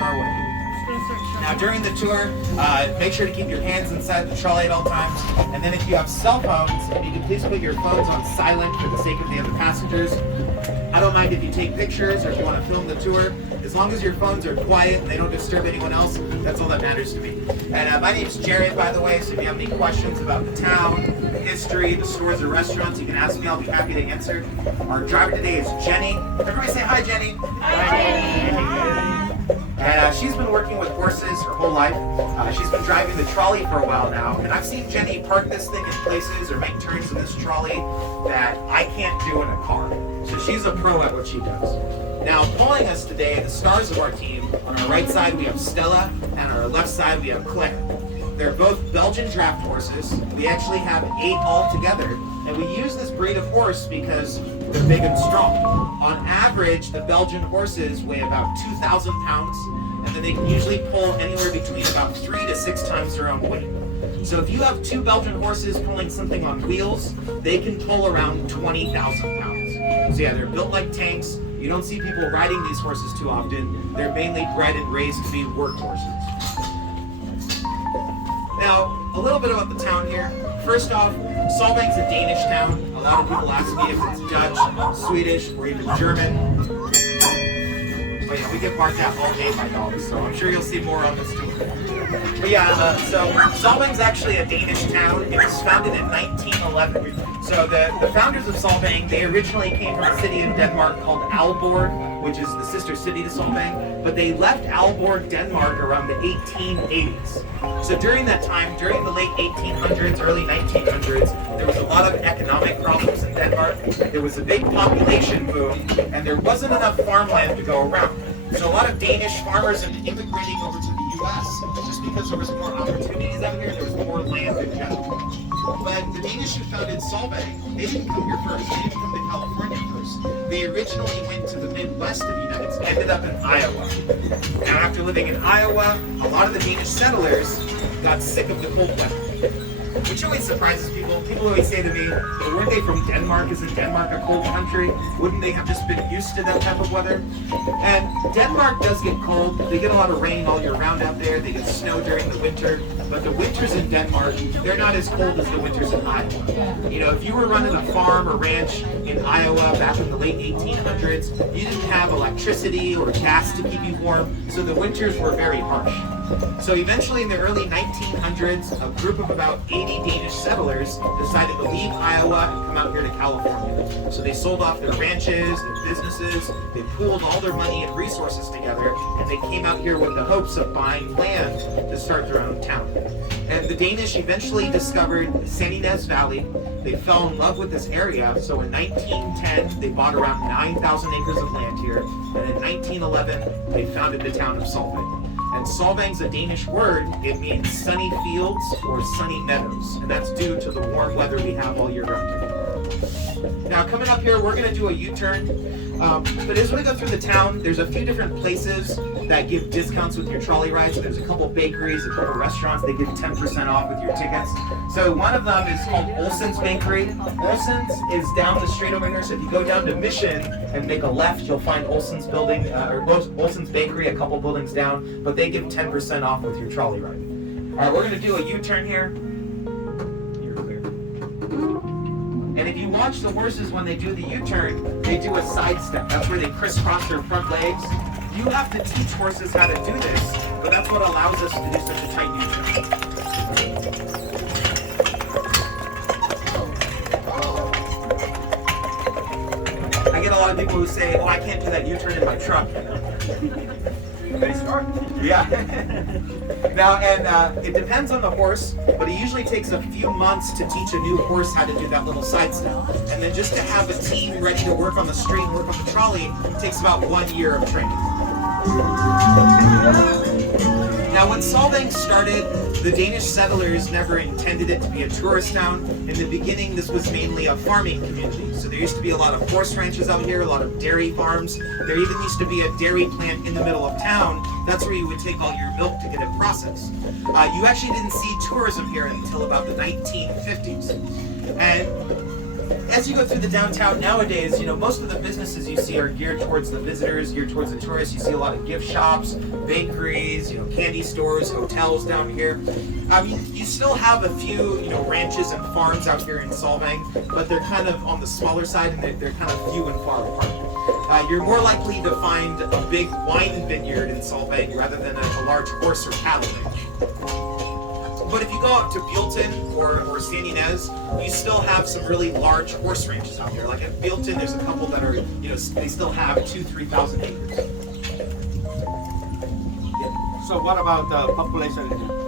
on our way. Now during the tour, make sure to keep your hands inside the trolley at all times. And then if you have cell phones, if you can please put your phones on silent for the sake of the other passengers. I don't mind if you take pictures or if you want to film the tour. As long as your phones are quiet and they don't disturb anyone else, that's all that matters to me. And my name's Jared, by the way, so if you have any questions about the town, the history, the stores or restaurants, you can ask me. I'll be happy to answer. Our driver today is Jenny. Everybody say hi, Jenny. Hi, Jenny. And she's been working with horses her whole life. She's been driving the trolley for a while now, and I've seen Jenny park this thing in places or make turns in this trolley that I can't do in a car. So she's a pro at what she does. Now, pulling us today, the stars of our team, on our right side we have Stella, and on our left side we have Claire. They're both Belgian draft horses. We actually have 8 altogether, and we use this breed of horse because they're big and strong. On average, the Belgian horses weigh about 2,000 pounds, and then they can usually pull anywhere between about 3 to 6 times their own weight. So if you have 2 Belgian horses pulling something on wheels, they can pull around 20,000 pounds. So yeah, they're built like tanks. You don't see people riding these horses too often. They're mainly bred and raised to be work horses. Now, a little bit about the town here. First off, Solvang's a Danish town. A lot of people ask me if it's Dutch, Swedish, or even German. But yeah, we get barked at all day by dogs, so I'm sure you'll see more on this tour. But yeah, so Solvang's actually a Danish town. It was founded in 1911. So the founders of Solvang, they originally came from a city in Denmark called Aalborg, which is the sister city to Solvang, but they left Aalborg, Denmark around the 1880s. So during that time, during the late 1800s, early 1900s, there was a lot of economic problems in Denmark. There was a big population boom, and there wasn't enough farmland to go around. So a lot of Danish farmers have been immigrating over to the U.S. just because there was more opportunities out here, there was more land in general. But the Danish who founded Solvang, they didn't come here first. They didn't come to California first. They originally went to the Midwest of the United States, ended up in Iowa. Now, after living in Iowa, a lot of the Danish settlers got sick of the cold weather, which always surprises people. People always say to me, well, weren't they from Denmark? Isn't Denmark a cold country? Wouldn't they have just been used to that type of weather? And Denmark does get cold. They get a lot of rain all year round out there. They get snow during the winter. But the winters in Denmark, they're not as cold as the winters in Iowa. You know, if you were running a farm or ranch in Iowa back in the late 1800s, you didn't have electricity or gas to keep you warm, so the winters were very harsh. So eventually in the early 1900s, a group of about 80 Danish settlers decided to leave Iowa and come out here to California. So they sold off their ranches, their businesses, they pooled all their money and resources together, and they came out here with the hopes of buying land to start their own town. And the Danish eventually discovered Sandinez Valley. They fell in love with this area, so in 1910 they bought around 9,000 acres of land here, and in 1911 they founded the town of Solvang. And Solvang's a Danish word. It means sunny fields or sunny meadows, and that's due to the warm weather we have all year round here. Now coming up here, we're going to do a U-turn. But as we go through the town, there's a few different places that give discounts with your trolley rides. So there's a couple bakeries, a couple restaurants, they give 10% off with your tickets. So one of them is called Olsen's Bakery. Olsen's is down the street over here, so if you go down to Mission and make a left, you'll find Olsen's building, or Olsen's Bakery a couple buildings down, but they give 10% off with your trolley ride. Alright, we're going to do a U-turn here. You're clear. And if you watch the horses when they do the U-turn, they do a side step. That's where they crisscross their front legs. You have to teach horses how to do this, but that's what allows us to do such a tight U-turn. I get a lot of people who say, oh, I can't do that U-turn in my truck. Pretty smart. Yeah. Now, and it depends on the horse, but it usually takes a few months to teach a new horse how to do that little side step. And then just to have a team ready to work on the street and work on the trolley takes about 1 year of training. Now, when Solvang started, the Danish settlers never intended it to be a tourist town. In the beginning, this was mainly a farming community. So there used to be a lot of horse ranches out here, a lot of dairy farms. There even used to be a dairy plant in the middle of town. That's where you would take all your milk to get it processed. You actually didn't see tourism here until about the 1950s. And as you go through the downtown nowadays, most of the businesses you see are geared towards the visitors, geared towards the tourists. You see a lot of gift shops, bakeries, candy stores, hotels down here. You still have a few, ranches and farms out here in Solvang, but they're kind of on the smaller side and they're kind of few and far apart. You're more likely to find a big wine vineyard in Solvang rather than a large horse or cattle ranch. But if you go up to Buellton or San Ynez, you still have some really large horse ranches out there. Like at Buellton, there's a couple that are, they still have 2,000-3,000 acres. So what about the population here?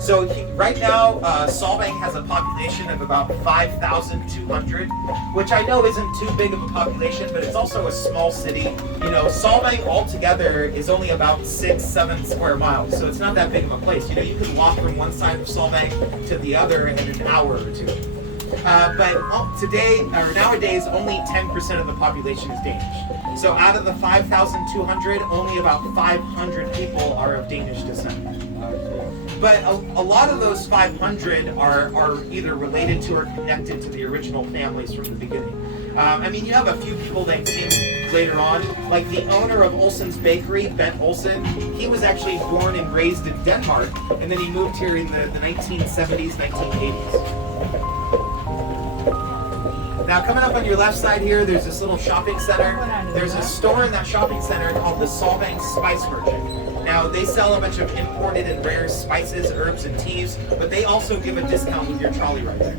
So right now, Solvang has a population of about 5,200, which I know isn't too big of a population, but it's also a small city. Solvang altogether is only about 6-7 square miles, so it's not that big of a place. You could walk from one side of Solvang to the other in an hour or two. But nowadays, only 10% of the population is Danish. So out of the 5,200, only about 500 people are of Danish descent. But a lot of those 500 are either related to or connected to the original families from the beginning. You have a few people that came later on, like the owner of Olsen's Bakery, Bent Olsen. He was actually born and raised in Denmark, and then he moved here in the 1970s, 1980s. Now, coming up on your left side here, there's this little shopping center. There's a store in that shopping center called the Solvang Spice Merchant. Now, they sell a bunch of imported and rare spices, herbs, and teas, but they also give a discount with your trolley right there.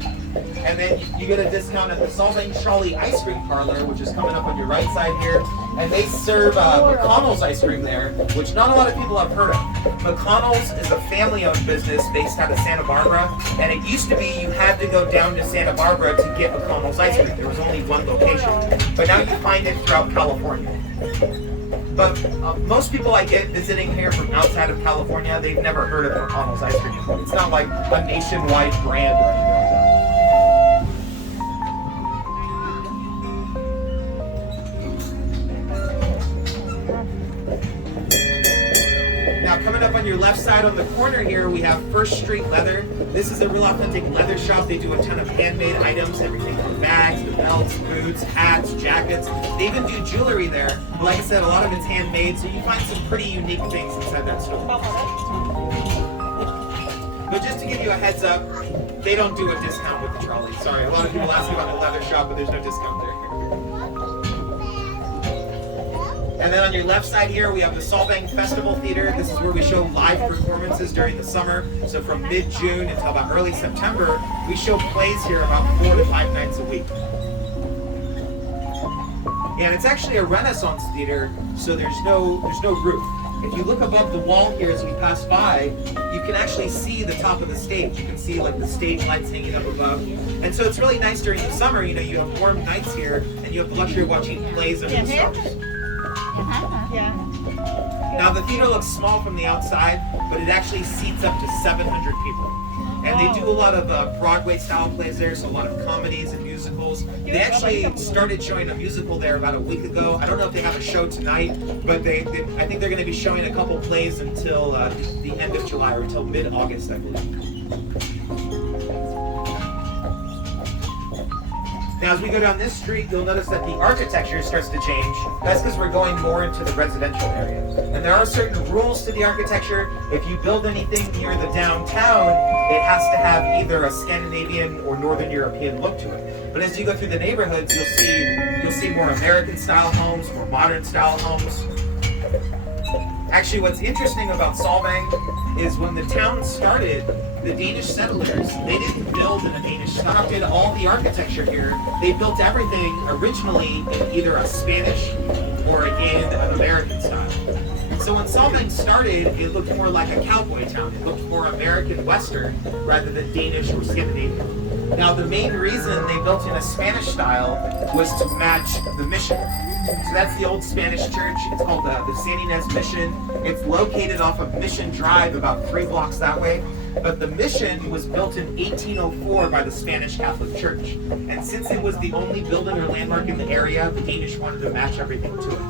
And then you get a discount at the Solvang Trolley Ice Cream Parlor, which is coming up on your right side here. And they serve McConnell's ice cream there, which not a lot of people have heard of. McConnell's is a family-owned business based out of Santa Barbara, and it used to be you had to go down to Santa Barbara to get McConnell's ice cream. There was only one location, but now you find it throughout California. But most people I get visiting here from outside of California, they've never heard of McConnell's ice cream before. It's not like a nationwide brand or anything like that. Now coming up on your left side on the corner here, we have First Street Leather. This is a real authentic leather shop. They do a ton of handmade items, everything from bags to belts, boots, hats, jackets. They even do jewelry there. But like I said, a lot of it's handmade, so you find some pretty unique things inside that store. But just to give you a heads up, they don't do a discount with the trolley. Sorry, a lot of people ask about the leather shop, but there's no discount there. And then on your left side here, we have the Solvang Festival Theater. This is where we show live performances during the summer. So from mid-June until about early September, we show plays here about 4 to 5 nights a week. And it's actually a Renaissance theater, so there's no roof. If you look above the wall here as we pass by, you can actually see the top of the stage. You can see like the stage lights hanging up above. And so it's really nice during the summer, you have warm nights here, and you have the luxury of watching plays under the stars. Now the theater looks small from the outside, but it actually seats up to 700 people. And they do a lot of Broadway style plays there, so a lot of comedies and musicals. They actually started showing a musical there about a week ago. I don't know if they have a show tonight, but I think they're going to be showing a couple plays until the end of July, or until mid-August, I believe. Now, as we go down this street, you'll notice that the architecture starts to change. That's because we're going more into the residential area. And there are certain rules to the architecture. If you build anything near the downtown, it has to have either a Scandinavian or Northern European look to it. But as you go through the neighborhoods, you'll see more American-style homes, more modern-style homes. Actually, what's interesting about Solvang is when the town started, the Danish settlers, they didn't build in a Danish style. They did all the architecture here. They built everything originally in either a Spanish or in an American style. So when Solvang started, it looked more like a cowboy town. It looked more American Western rather than Danish or Scandinavian. Now, the main reason they built in a Spanish style was to match the mission. So that's the old Spanish church. It's called the San Ynez Mission. It's located off of Mission Drive, about 3 blocks that way. But the mission was built in 1804 by the Spanish Catholic Church. And since it was the only building or landmark in the area, the Danish wanted to match everything to it.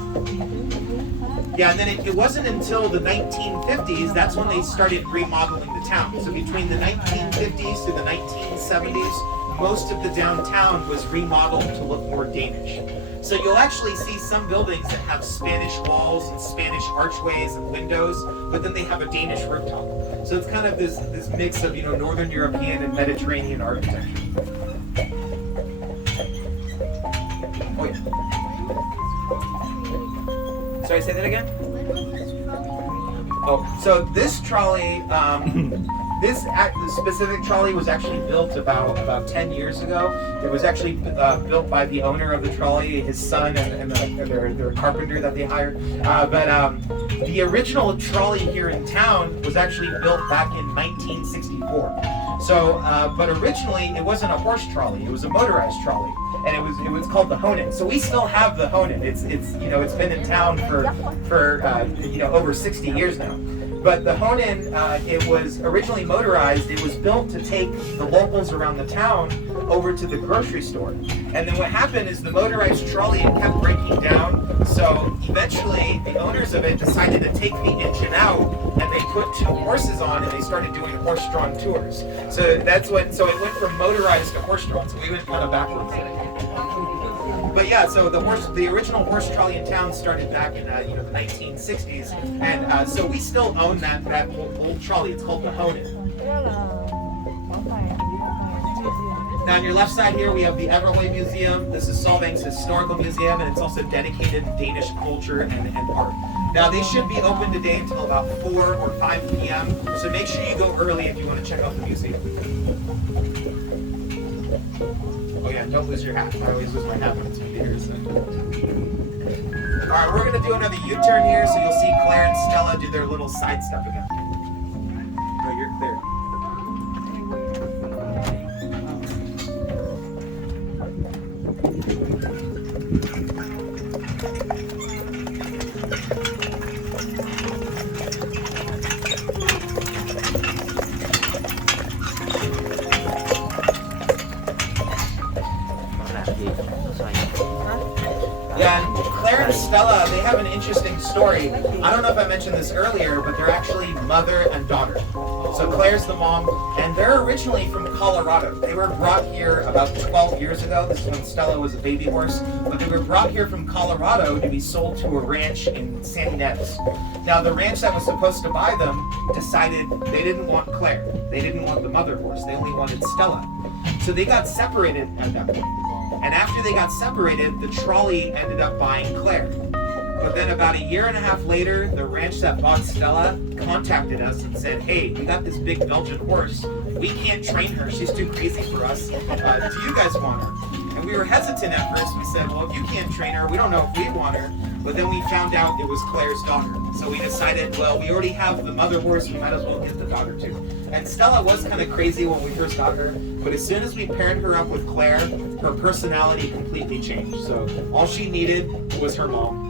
Yeah, and then it wasn't until the 1950s, that's when they started remodeling the town. So between the 1950s to the 1970s, most of the downtown was remodeled to look more Danish. So you'll actually see some buildings that have Spanish walls and Spanish archways and windows, but then they have a Danish rooftop. So it's kind of this mix of, Northern European and Mediterranean architecture. Oh yeah. Sorry, say that again? Oh, so this trolley, this specific trolley was actually built about 10 years ago. It was actually built by the owner of the trolley, his son, and their carpenter that they hired. But the original trolley here in town was actually built back in 1964. So, but originally it wasn't a horse trolley; it was a motorized trolley, and it was called the Honen. So we still have the Honen. It's been in town for over 60 years now. But the Honen, it was originally motorized. It was built to take the locals around the town over to the grocery store. And then what happened is the motorized trolley kept breaking down. So eventually the owners of it decided to take the engine out, and they put 2 horses on, and they started doing horse-drawn tours. So it went from motorized to horse-drawn. So we went kind of backwards there. But yeah, so the original horse trolley in town started back in the 1960s, and so we still own that old trolley. It's called the Honen. Now on your left side here, we have the Everway Museum. This is Solvang's historical museum, and it's also dedicated to Danish culture and art. Now they should be open today until about 4 or 5 p.m. So make sure you go early if you want to check out the museum. Oh yeah, don't lose your hat. I always lose my hat when it's here. So. Alright, we're going to do another U-turn here, so you'll see Claire and Stella do their little sidestep again. No, you're clear. Yeah, and Claire and Stella, they have an interesting story. I don't know if I mentioned this earlier, but they're actually mother and daughter. So Claire's the mom, and they're originally from Colorado. They were brought here about 12 years ago. This is when Stella was a baby horse. But they were brought here from Colorado to be sold to a ranch in San Ynez. Now, the ranch that was supposed to buy them decided they didn't want Claire. They didn't want the mother horse. They only wanted Stella. So they got separated at that point. And after they got separated, the trolley ended up buying Claire. But then about 1.5 years later, the ranch that bought Stella contacted us and said, hey, we got this big Belgian horse. We can't train her. She's too crazy for us. Do you guys want her? And we were hesitant at first. We said, well, if you can't train her, we don't know if we want her. But then we found out it was Claire's daughter. So we decided, well, we already have the mother horse. We might as well get the daughter too. And Stella was kind of crazy when we first got her. But as soon as we paired her up with Claire, her personality completely changed. So all she needed was her mom.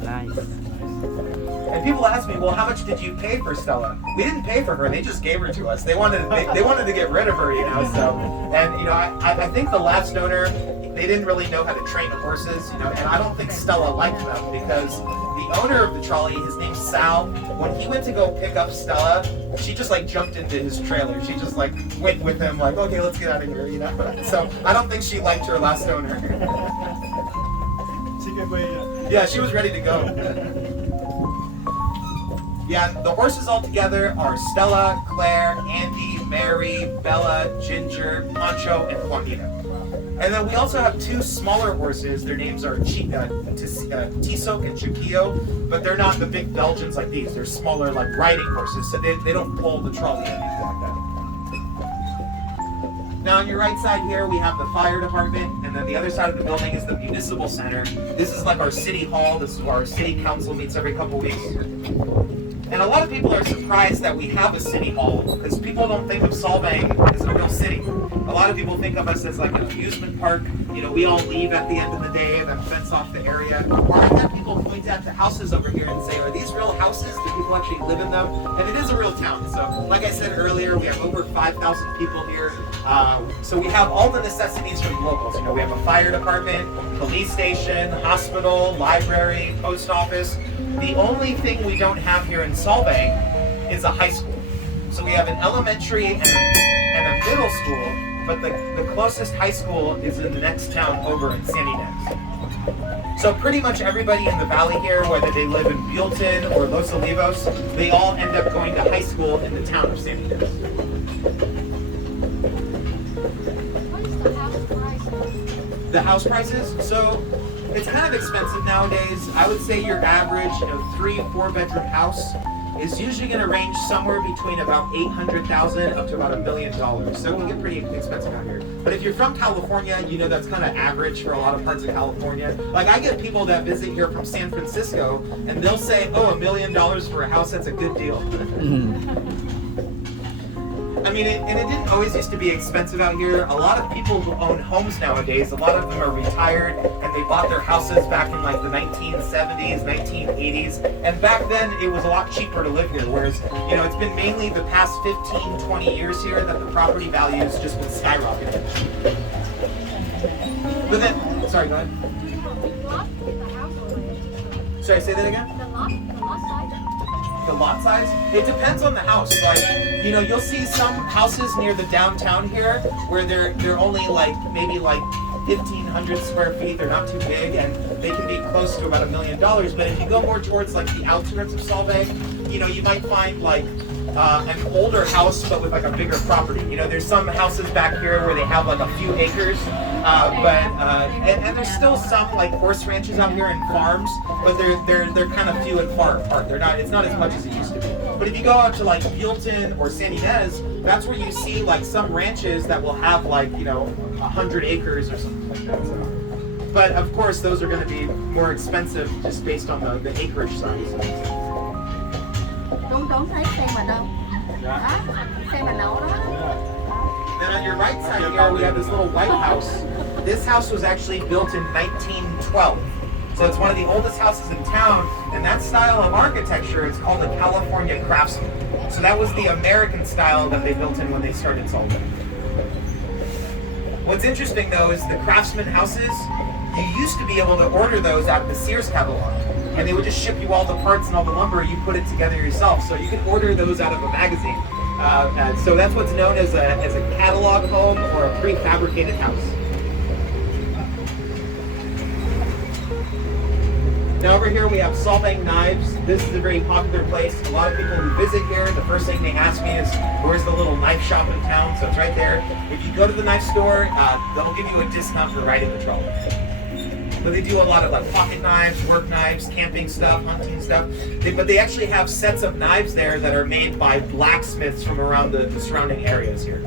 Nice. And people ask me, well, how much did you pay for Stella? We didn't pay for her; they just gave her to us. They wanted to get rid of her, So, and I think the last owner, they didn't really know how to train the horses, and I don't think Stella liked them because the owner of the trolley, his name's Sal. When he went to go pick up Stella, she just jumped into his trailer. She just went with him, okay, let's get out of here, So I don't think she liked her last owner. Yeah, she was ready to go. Yeah, the horses all together are Stella, Claire, Andy, Mary, Bella, Ginger, Pancho, and Juanita. And then we also have 2 smaller horses. Their names are Tisok and Chiquillo, but they're not the big Belgians like these. They're smaller, riding horses, so they don't pull the trolley or anything like that. Now on your right side here, we have the fire department, and then the other side of the building is the municipal center. This is our city hall. This is where our city council meets every couple weeks. And a lot of people are surprised that we have a city hall because people don't think of Solvang as a real city. A lot of people think of us as an amusement park. We all leave at the end of the day and then fence off the area. Or I have people point at the houses over here and say, are these real houses? Do people actually live in them? And it is a real town. So like I said earlier, we have over 5,000 people here. So we have all the necessities for the locals. We have a fire department, police station, hospital, library, post office. The only thing we don't have here in Solvang is a high school. So we have an elementary and a middle school, but the closest high school is in the next town over in San Ynez. So pretty much everybody in the valley here, whether they live in Buellton or Los Olivos, they all end up going to high school in the town of San Ynez. What is the house price? The house prices, so it's kind of expensive nowadays. I would say your average, 3-4 bedroom house is usually going to range somewhere between about $800,000 up to about $1 million. So it can get pretty expensive out here. But if you're from California, that's kind of average for a lot of parts of California. Like I get people that visit here from San Francisco, and they'll say, "Oh, $1 million for a house, that's a good deal." I mean, it didn't always used to be expensive out here. A lot of people who own homes nowadays, a lot of them are retired and they bought their houses back in like the 1970s, 1980s. And back then it was a lot cheaper to live here. Whereas, it's been mainly the past 15, 20 years here that the property values just been skyrocketing. But then, sorry, go ahead. Do you have a lot in the house already? Sorry, say that again? The lot size? The lot size? It depends on the house. Like, you'll see some houses near the downtown here where they're only maybe 1,500 square feet. They're not too big, and they can be close to about $1 million. But if you go more towards the outskirts of Solvang, you might find an older house but with a bigger property. There's some houses back here where they have a few acres, and there's still some horse ranches out here and farms, but they're kind of few and far apart. It's not as much as it used to be. But if you go out to Buellton or San Ynez, that's where you see some ranches that will have 100 acres or something like that. So. But of course, those are going to be more expensive just based on the acreage size. Đúng thấy xem mà đâu. Đó, xem mà nấu đó. Then on your right side here, we have this little white house. This house was actually built in 1912. So it's one of the oldest houses in town, and that style of architecture is called the California Craftsman. So that was the American style that they built in when they started Solvang. What's interesting though is the Craftsman houses, you used to be able to order those out of the Sears catalog. And they would just ship you all the parts and all the lumber, you put it together yourself. So you can order those out of a magazine. So that's what's known as a catalog home or a prefabricated house. Now over here we have Solvang Knives. This is a very popular place. A lot of people who visit here, the first thing they ask me is, where's the little knife shop in town? So it's right there. If you go to the knife store, they'll give you a discount for riding the trolley. So they do a lot of pocket knives, work knives, camping stuff, hunting stuff. But they actually have sets of knives there that are made by blacksmiths from around the surrounding areas here.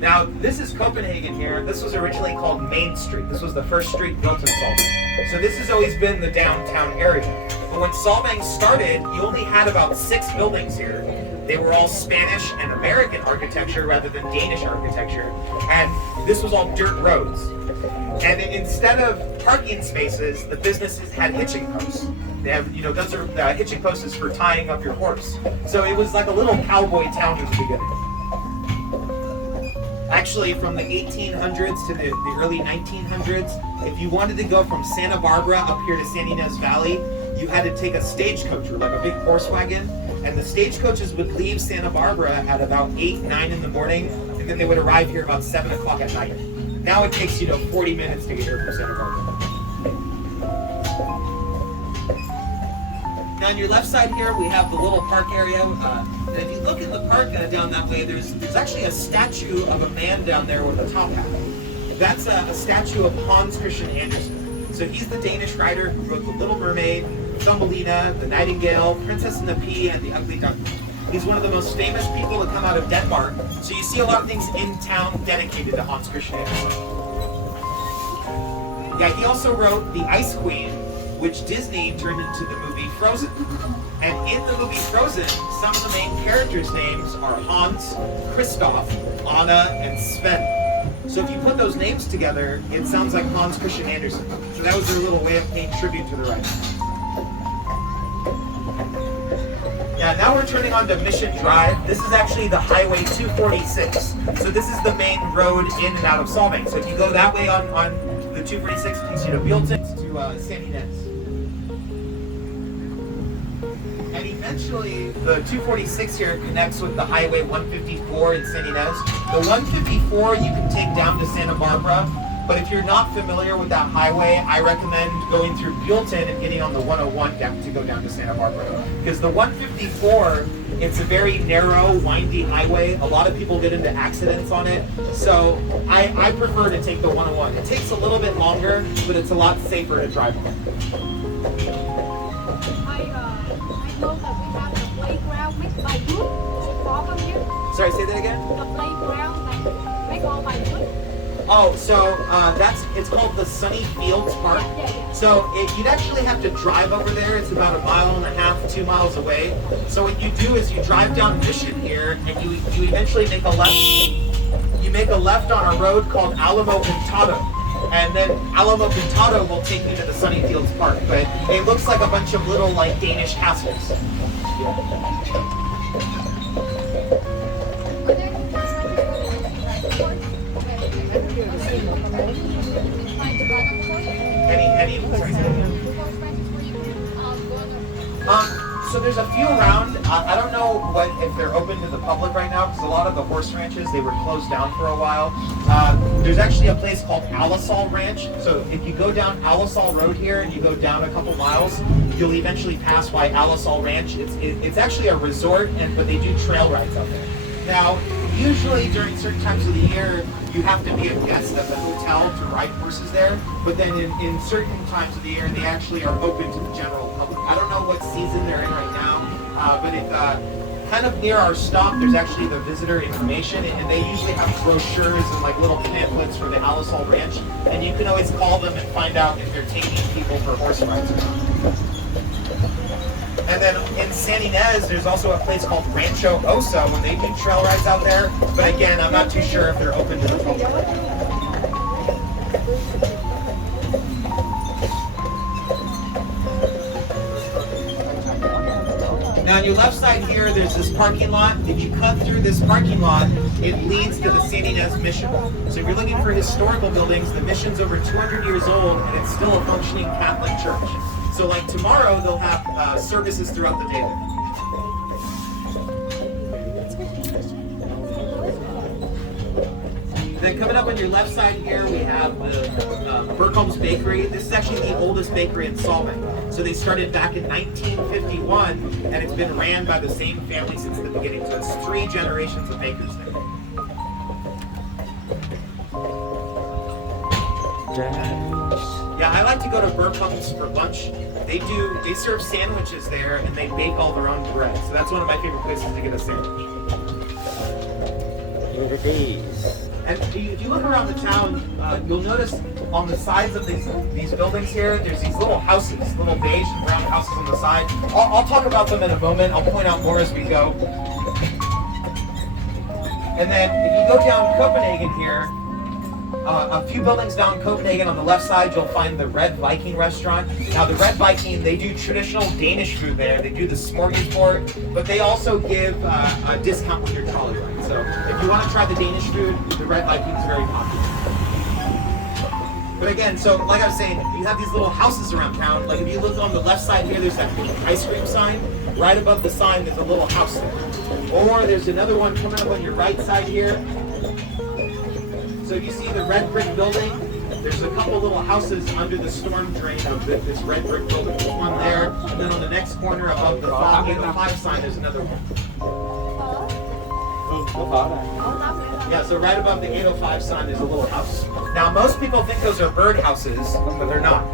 Now, this is Copenhagen here. This was originally called Main Street. This was the first street built in Solvang. So this has always been the downtown area. But when Solvang started, you only had about 6 buildings here. They were all Spanish and American architecture rather than Danish architecture. And this was all dirt roads. And instead of parking spaces, the businesses had hitching posts. They have, those are hitching posts for tying up your horse. So it was like a little cowboy town in the beginning. Actually, from the 1800s to the early 1900s, if you wanted to go from Santa Barbara up here to San Ynez Valley, you had to take a stagecoach or a big horse wagon. And the stagecoaches would leave Santa Barbara at about 8, 9 in the morning, and then they would arrive here about 7 o'clock at night. Now it takes 40 minutes to get here from Santa Barbara. Now on your left side here, we have the little park area. And if you look in the park down that way, there's actually a statue of a man down there with a top hat. That's a statue of Hans Christian Andersen. So he's the Danish writer who wrote The Little Mermaid, Thumbelina, The Nightingale, Princess and the Pea, and The Ugly Duckling. He's one of the most famous people to come out of Denmark. So you see a lot of things in town dedicated to Hans Christian Andersen. Yeah, he also wrote The Ice Queen, which Disney turned into the movie Frozen. And in the movie Frozen, some of the main characters' names are Hans, Kristoff, Anna, and Sven. So if you put those names together, it sounds like Hans Christian Andersen. So that was their little way of paying tribute to the writer. Yeah, now we're turning onto Mission Drive. This is actually the Highway 246. So this is the main road in and out of Solvang. So if you go that way on the 246, it takes you to Buellton, to San Ynez. And And eventually, the 246 here connects with the Highway 154 in San Ynez. The 154 you can take down to Santa Barbara, but if you're not familiar with that highway, I recommend going through Buellton and getting on the 101 to go down to Santa Barbara. Because the 154, it's a very narrow, windy highway. A lot of people get into accidents on it. So I prefer to take the 101. It takes a little bit longer, but it's a lot safer to drive on. I know that we have the playground made by wood. Far from here. Sorry, say that again? The playground that made all by wood. Oh, so it's called the Sunny Fields Park. Yeah. So you'd actually have to drive over there. It's about 1.5 miles, 2 miles away. So what you do is you drive down Mission here, and you eventually make a left. You make a left on a road called Alamo Pintado, and then Alamo Pintado will take you to the Sunny Fields Park. But it looks like a bunch of little like Danish castles. So there's a few around. I don't know if they're open to the public right now, because a lot of the horse ranches, they were closed down for a while. There's actually a place called Alisal Ranch. So if you go down Alisal Road here and you go down a couple miles, you'll eventually pass by Alisal Ranch. It's actually a resort, but they do trail rides out there. Now, usually during certain times of the year, you have to be a guest at the hotel to ride horses there, but then in certain times of the year, they actually are open to the general public. I don't know what season they're in right now, but kind of near our stop, there's actually the visitor information, and they usually have brochures and like little pamphlets for the Alisal Ranch, and you can always call them and find out if they're taking people for horse rides or not. And then in San Ynez, there's also a place called Rancho Osa when they do trail rides out there. But again, I'm not too sure if they're open to the public. Now on your left side here, there's this parking lot. If you cut through this parking lot, it leads to the San Ynez Mission. So if you're looking for historical buildings, the mission's over 200 years old and it's still a functioning Catholic church. So like tomorrow, they'll have services throughout the day there. Then coming up on your left side here, we have the Burkholm's Bakery. This is actually the oldest bakery in Solvang. So they started back in 1951, and it's been ran by the same family since the beginning. So it's 3 generations of bakers there. Yeah, I like to go to Burkholm's for lunch. They serve sandwiches there, and they bake all their own bread. So that's one of my favorite places to get a sandwich. And if you look around the town, you'll notice on the sides of these buildings here, there's these little houses, little beige and brown houses on the side. I'll talk about them in a moment. I'll point out more as we go. And then if you go down Copenhagen here, a few buildings down Copenhagen on the left side, you'll find the Red Viking restaurant. Now the Red Viking, they do traditional Danish food there. They do the smorgasbord, but they also give a discount with your trolley ride. So if you want to try the Danish food, the Red Viking is very popular. But again, so like I was saying, you have these little houses around town. Like if you look on the left side here, there's that pink ice cream sign. Right above the sign, there's a little house there. Or there's another one coming up on your right side here. So if you see the red brick building, there's a couple little houses under the storm drain of this red brick building. There's one there, and then on the next corner above the 805 sign, there's another one. Yeah, so right above the 805 sign, there's a little house. Now, most people think those are bird houses, but they're not.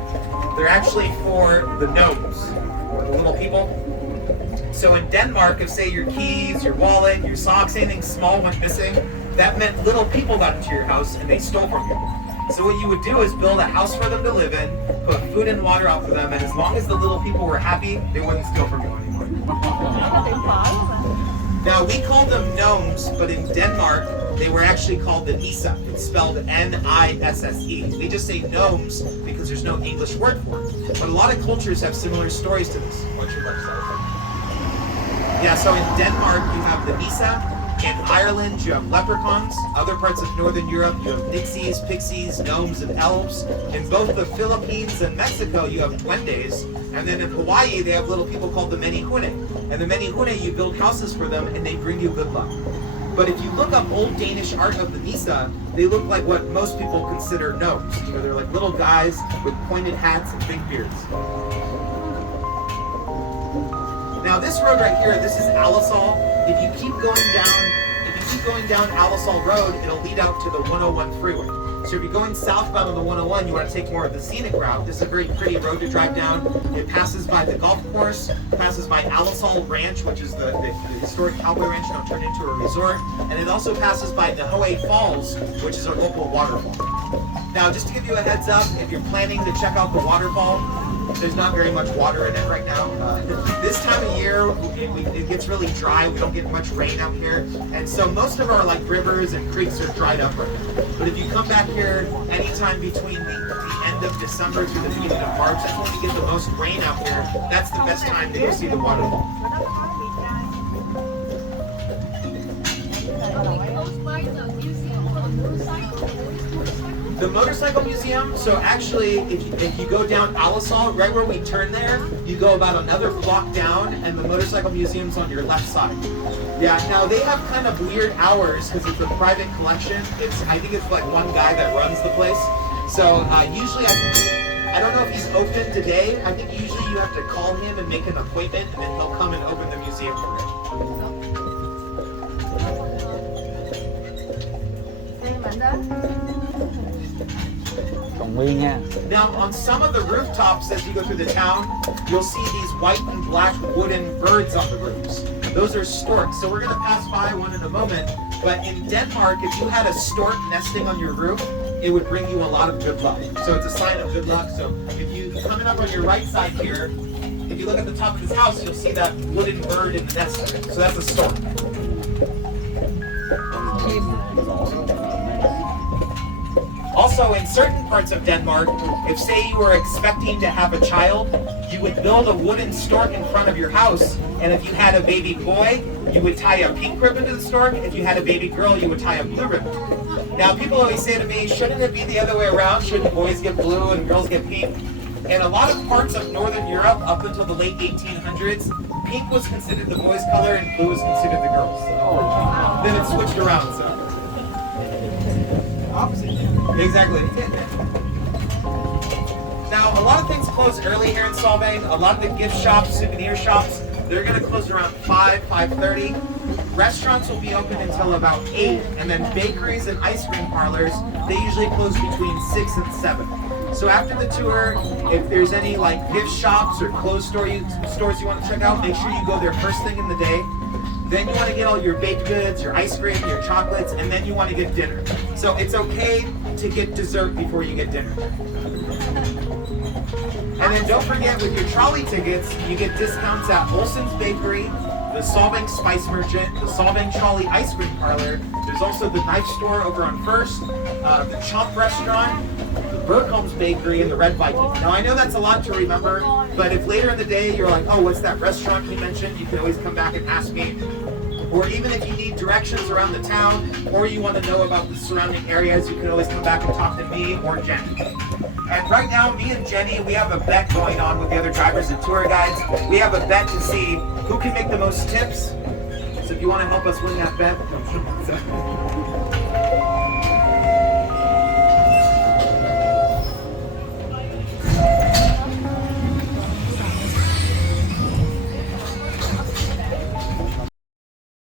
They're actually for the gnomes, or the little people. So in Denmark, if say your keys, your wallet, your socks, anything small went missing, that meant little people got into your house and they stole from you. So what you would do is build a house for them to live in, put food and water out for them, and as long as the little people were happy, they wouldn't steal from you anymore. Now we call them gnomes, but in Denmark, they were actually called the Nisse. It's spelled N-I-S-S-E. We just say gnomes because there's no English word for it. But a lot of cultures have similar stories to this. What's your left side? Yeah, so in Denmark, you have the Nisse. In Ireland, you have leprechauns. Other parts of Northern Europe, you have nixies, pixies, gnomes, and elves. In both the Philippines and Mexico, you have duendes. And then in Hawaii, they have little people called the menihune. And the menihune, you build houses for them, and they bring you good luck. But if you look up old Danish art of the Nissa, they look like what most people consider gnomes. You know, they're like little guys with pointed hats and big beards. Now this road right here, this is Alisal. If you keep going down Alisal Road, it'll lead out to the 101 freeway. So if you're going southbound on the 101, you want to take more of the scenic route. This is a very pretty road to drive down. It passes by the golf course, passes by Alisal Ranch, which is the historic cowboy ranch now turned into a resort, and it also passes by the Hohe Falls, which is a local waterfall. Now, just to give you a heads up, if you're planning to check out the waterfall, there's not very much water in it right now. This time of year, it gets really dry. We don't get much rain out here. And so most of our like rivers and creeks are dried up right now. But if you come back here anytime between the end of December to the beginning of March, that's when we get the most rain out here. That's the best time to go see the waterfall. Are we close by the museum for the motorcycle? The motorcycle museum, so actually if you go down Alisal, right where we turn there, you go about another block down and the motorcycle museum's on your left side. Yeah, now they have kind of weird hours because it's a private collection. I think it's like one guy that runs the place. So usually I don't know if he's open today. I think usually you have to call him and make an appointment and then he'll come and open the museum for you. Còn nguyên nha. Now, on some of the rooftops as you go through the town, you'll see these white and black wooden birds on the roofs. Those are storks. So we're going to pass by one in a moment. But in Denmark, if you had a stork nesting on your roof, it would bring you a lot of good luck. So it's a sign of good luck. So if you coming up on your right side here, if you look at the top of this house, you'll see that wooden bird in the nest. So that's a stork. Also, in certain parts of Denmark, if say you were expecting to have a child, you would build a wooden stork in front of your house, and if you had a baby boy, you would tie a pink ribbon to the stork. If you had a baby girl, you would tie a blue ribbon. Now, people always say to me, shouldn't it be the other way around? Shouldn't boys get blue and girls get pink? In a lot of parts of Northern Europe, up until the late 1800s, pink was considered the boys' color and blue was considered the girls'. So then it switched around. So. Opposite. Exactly. Now, a lot of things close early here in Solvang. A lot of the gift shops, souvenir shops, they're going to close around 5:30. Restaurants will be open until about 8, and then bakeries and ice cream parlors, they usually close between 6 and 7. So after the tour, if there's any like gift shops or clothes stores you want to check out, make sure you go there first thing in the day. Then you want to get all your baked goods, your ice cream, your chocolates, and then you want to get dinner. So it's okay to get dessert before you get dinner. And then don't forget, with your trolley tickets, you get discounts at Olsen's Bakery, the Solvang Spice Merchant, the Solvang Trolley Ice Cream Parlor. There's also the knife store over on First, the Chomp Restaurant, the Burkholm's Bakery, and the Red Viking. Now I know that's a lot to remember, but if later in the day you're like, oh, what's that restaurant you mentioned? You can always come back and ask me. Or even if you need directions around the town, or you want to know about the surrounding areas, you can always come back and talk to me or Jenny. And right now, me and Jenny, we have a bet going on with the other drivers and tour guides. We have a bet to see who can make the most tips. So if you want to help us win that bet,